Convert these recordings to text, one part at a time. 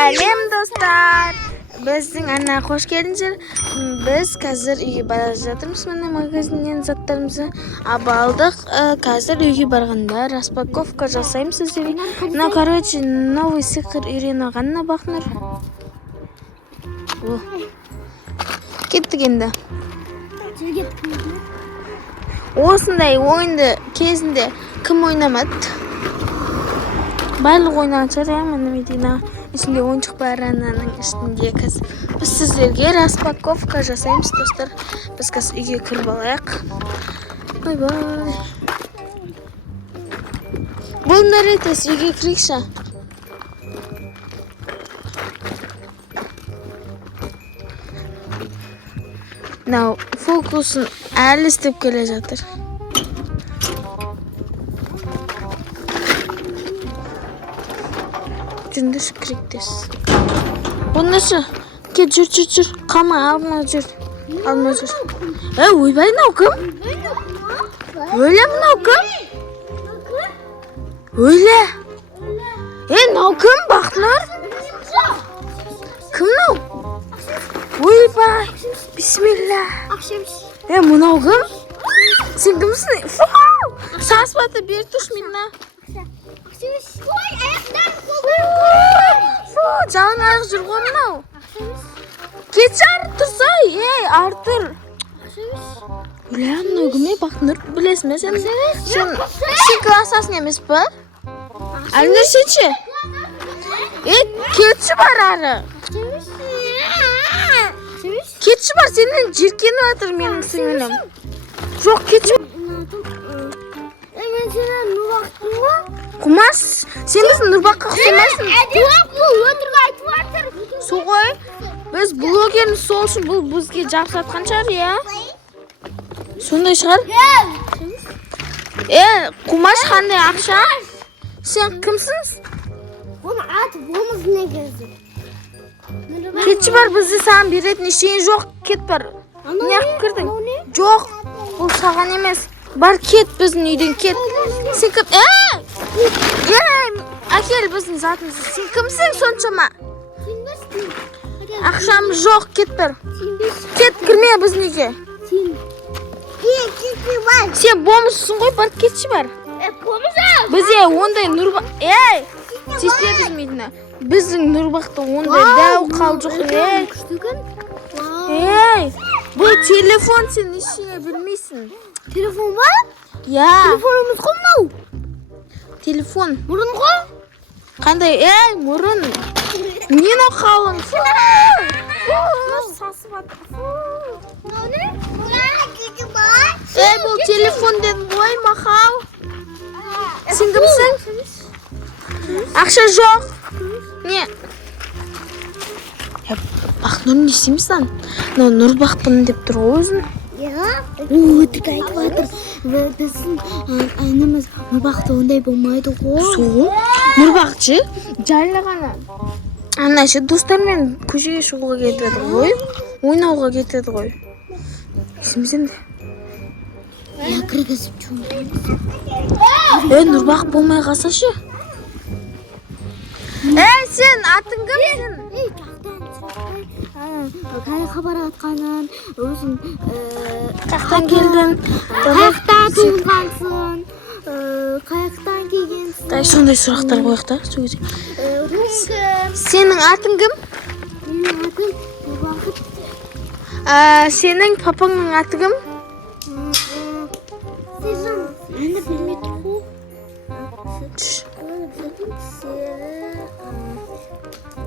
Сәлем достар. Біздің ана қош келдіңіздер. Біз қазір үйге бара жатырмыз. Міне магазиннен заттарымызды алдық. Қазір үйге барғанда распаковка жасаймыз сіздерге. Мына короче новый сиқыр үйреніп алғанына бақныр. Кеттік енді. Осындай ойынды кезінде кім ойнамады? Барлық ойнаған шығар, міне Медина ішінде ойыншық бар, ананың ішінде қазір біз сіздерге распаковка жасаймыз достар. Біз қазір үйге кіріп алайық. Бай-бай. Бұлындар етес, үйге кірейікші. Мынау фокусын әлі істеп келе жатыр. Жүндіршіп керектес. Бұндашы, кет жүр. Қама, алма жүр. Ойбай, мынау кім? Өле, мынау кім? Өле. Мынау кім, Бақнар? Кім мынау? Ойбай, бисмилла. Мынау кім? Сен кімсің? Саспаты бер тұрш мені. Жалын аяқ жүр ғой мынау. Кетші арып тұрса, артыр. Өлі, мынау кім Бақнар? Білесің бе сен? Сен классасын емес пі? Әліңдер сенші? Кетші бар ары. Кетші бар, сенен жеркені атыр менің сіңілім. Жоқ, кетші бар. Мен сенен Нұрбақтың ба? Құмас, сен біздің Нұрбаққа ұқсамайсың. Жоқ, бұл өтірік айтып жатыр. Сол ғой, біз блогеріміз сол үшін бұл бізге жақсатқан шығар, иә? Сондай шығар? Құмаш қандай ақша? Сен кімсің? Оны аты болмыз не кезді? Кетші бар, бізді саған беретін ештеңе жоқ. Кет бар. Не ақып кірдің? Жоқ, бұл саған емес. Бар, кет біздің үйден, кет. Сен кім? Әкел біздің затымызды. Сен кімсің соншама? Ақшамыз жоқ, кет бар. Кет, кірме біздің үйге. Сен бомжсың ғой, бар, кетші бар. Бізде ондай Нұрбақ... Сеспе біздің үйдіні. Біздің Нұрбақты ондай дәу қал жоқ. Бұл телефон, сен ештеңе білмейсің. Телефон ба? Я. Телефонымыз ғой мынау. Телефон. Мұрын ғой? Қандай? Мұрын. Нені қалың? Сасып атыр. Бұл телефон дедім ғой, мақау. Сен кімсің? Ақша жоқ. Не? Бақнұр не істемейсің? Нұрбақпын деп тұр ғой өзің. Өтірік айтып жатыр. Біздің әніміз Нұрбақта ондай болмайды ғой. Сол? Нұрбақчы? Жайлы ғана. Анашы достармен көшеге шығуға кетеді ғой. Ойнауға кетеді ғой. Есімізен де. Кіргізіп жүреміз. Нұрбақ болмай қалсашы? Сен атың кім? Қайыққа баратқанын, өзің қаяқтан келдің? Қаяқтан туылғансың, қаяқтан келгенсің. Сондай сұрақтар қойықта. Сенің атың кім? Менің атым Нұрбақыт. Сенің папаңның аты кім? Мені білмей тұр ғой.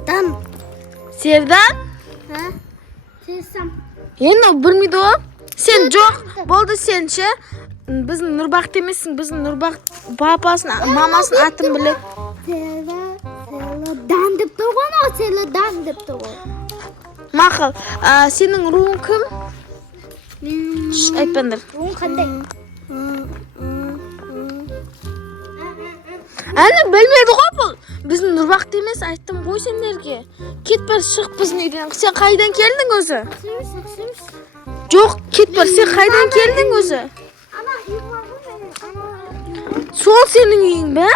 Сердан. Сердан? Серсам. Енді білмейді ғой. Сен жоқ, болды сен ше. Біздің Нұрбақ демесің, біздің Нұрбақ папасын, мамасын атын білет. Селдан деп тұр ғой, Селдан деп тұр ғой. Мақыл, сенің руың кім? Айтпаңдар. Руың қандай? Әні білмеді ғой бұл. Біздің Нұрбақ демес, айттым ғой сендерге. Кет бар, шық біздің үйден. Сен қайдан келдің өзі? Жоқ, кет бар, сен қайдан келдің өзі? Сол сенің үйің бе?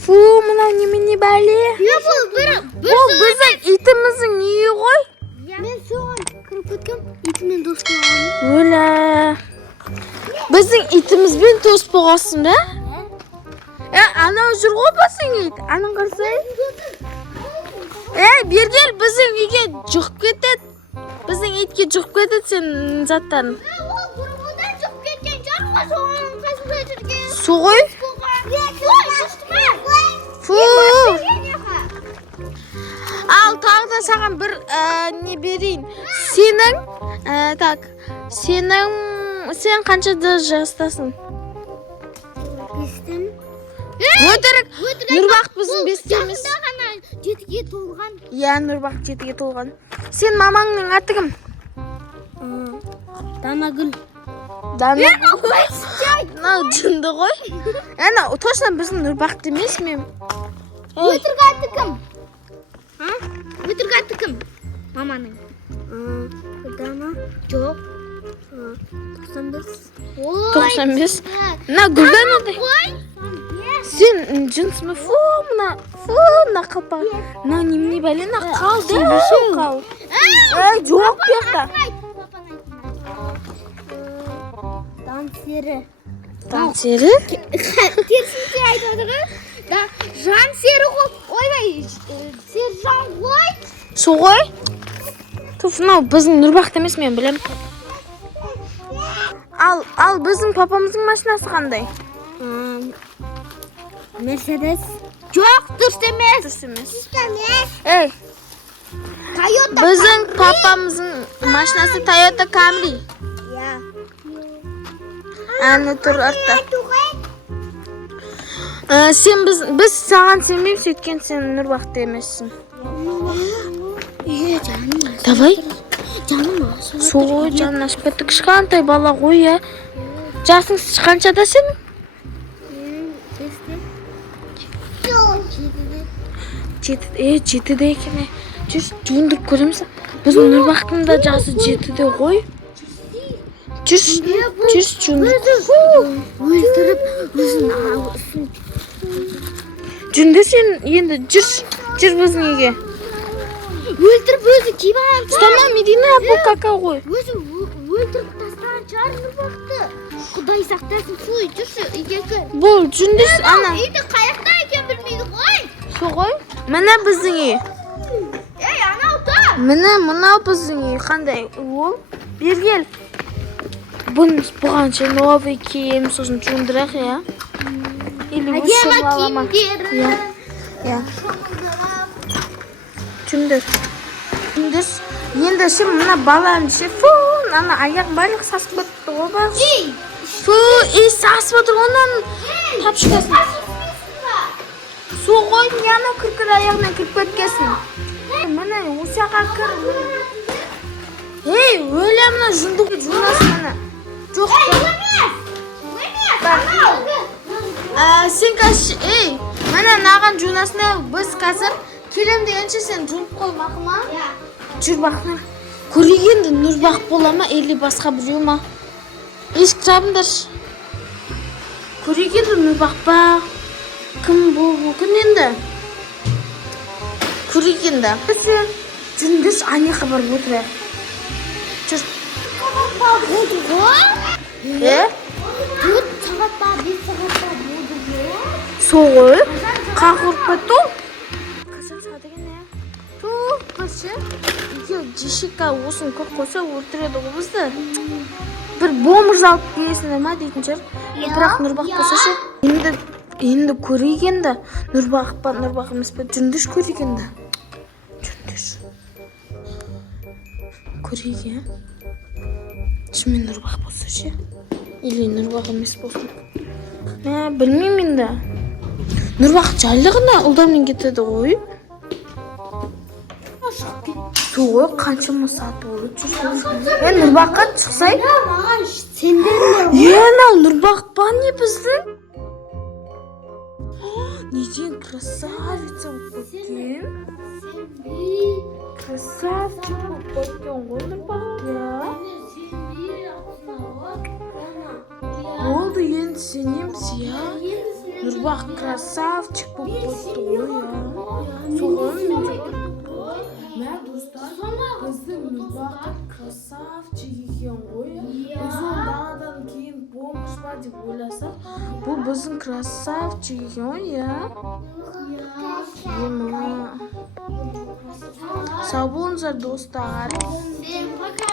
Фу, мынау немене бәле? Бұл біздің итіміздің үйі ғой. Мен соған кіріп кеткем, итімен дос болғаным. Өлә. Біздің итімізбен дос болғансың ба? Анау жүр ғой басың ит. Аның қарсай. Бергел, біздің үйге жұқып кетеді. Біздің итке жұқып кетеді сен заттарын. Ол бұрынғыдан жұқып кеткен жарма соғаның қасында жүрген. Су ғой? Фу. Ал тағы да саған бір не берейін. Сен қаншада жастасың? Бестен. Өтірік. Нұрбақыт біздің бесте емес. Жақында ғана 7-ге толған. Иә, Нұрбақыт 7-ге толған. Сен мамаңның аты кім? Данагүл. Мынау жынды ғой. Точно біздің Нұрбақыт емес мен. Өтірік аты кім? Өтірік аты кім? Маманың. Дана? Жоқ. 95. 95. Мына Гүлдана да. Сен жынсың ба? Фу, мына қалпақ. Мынау немене бәле, мына қалды. Қал. Жоқ бияқта. Дансері. Дансері? Терсінше айтып отырған. Жан сері ғой. Ойбай, сержан ғой. Су ғой? Туф, мынау біздің Нұрбақыт емес, мен білем. Ал біздің папамыздың машинасы қандай? Мерседес. Жоқ, дұрыс емес. Дұрыс емес. Ей. Тойота. Біздің папамыздың машинасы Toyota Camry. Иә. Әні тұр артта. Біз саған сенбейміз, өйткен сен Нұрбақыт емессің. Жаным. Давай. Жаным. Сол жанын ашып кетті. Кішкентай бала ғой, иә. Жасың қаншада сенің? 7-де екен. Жүр, жуындырып көреміз. Біздің Нұрбақыттың да жасы 7-де ғой. Жүр, жуындырып. Өлтіріп, өзін Жүнде сен енді жүр біздің үйге. өлтіріп, өзі кебан. Ұстама, Медина, бұл кака ғой. Өзі өлтіріп тастаған шығар Нұрбақытты. Құдай сақтасын, суй, жүрші, үйге кір. Бұл жүндес, ана. Үйді қаяқта екен білмейді ғой. Со ғой? Міне біздің үй. Ей, анау да. Міне, мынау біздің үй. Қандай? Ол? Бергел. Бұған ше новый киім, сосын жуындырақ, я? Или Әдемі киімдері. Я. Жүндір. Енді ше мына балам ше, фу, ана аяқ барлық сасып кетті ғой бар. Фу, сасып отыр онан тапшықасын. Су ғой, яна кіркір аяғынан кіріп кеткесін. Міне, осыяға кір. Ей, өлі мына жүнді жуынасы міне. Жоқ сен қазір, міне наған жуынасына біз қазір келем дегенше сен жуып қой мақыма. Жүр бақына. Көрегенді Нұрбақыт бола ма, или басқа біреу ма? Есік жабыңдар. Көрегенді Нұрбақыт ба? Кім бұл күн енді? Көрегенді. Жүндес ане қабар отырайық. Жүр. 4 сағатта, 5 сағатта болды ғой. Соғой, қақырып кетті ол. Қазір сағат екен, ә? Тух, қашы. Жешека осын көп қойса өлтіреді ғой бізді. Бір бомбыз алып келесіңдер ма дейтін шығар. Бірақ Нұрбақыт болса ше. Енді көрегенді. Нұрбақыт па, Нұрбақыт емес па, жүндіш көрегенді. Жүндіш. Көреген. Шымен Нұрбақыт болса ше. Или Нұрбақыт емес болсын. Білмеймін енді. Нұрбақыт жайлығына ұлдармен кетеді ғой. Суы қаншама сағат болып жүрсің. Нұрбақыт шықсай. Маған сендер Анау Нұрбақыт ба не біздің? Неден красавица болып кеткен. Красавчик болып кеткен ғой Нұрбақыт, я. Болды, енді сенеміз, я. Nurbaq krasavчик bo'lib ketdi ya. So'g'in. Mә dostlar, bizning Nurbaq krasavчик ekan qo'y. Biz ondan keyin bo'lmishma deb o'ylasak, bu bizning krasavчик ekan ya. Yema. Sağ olun dostlar. Всем пока.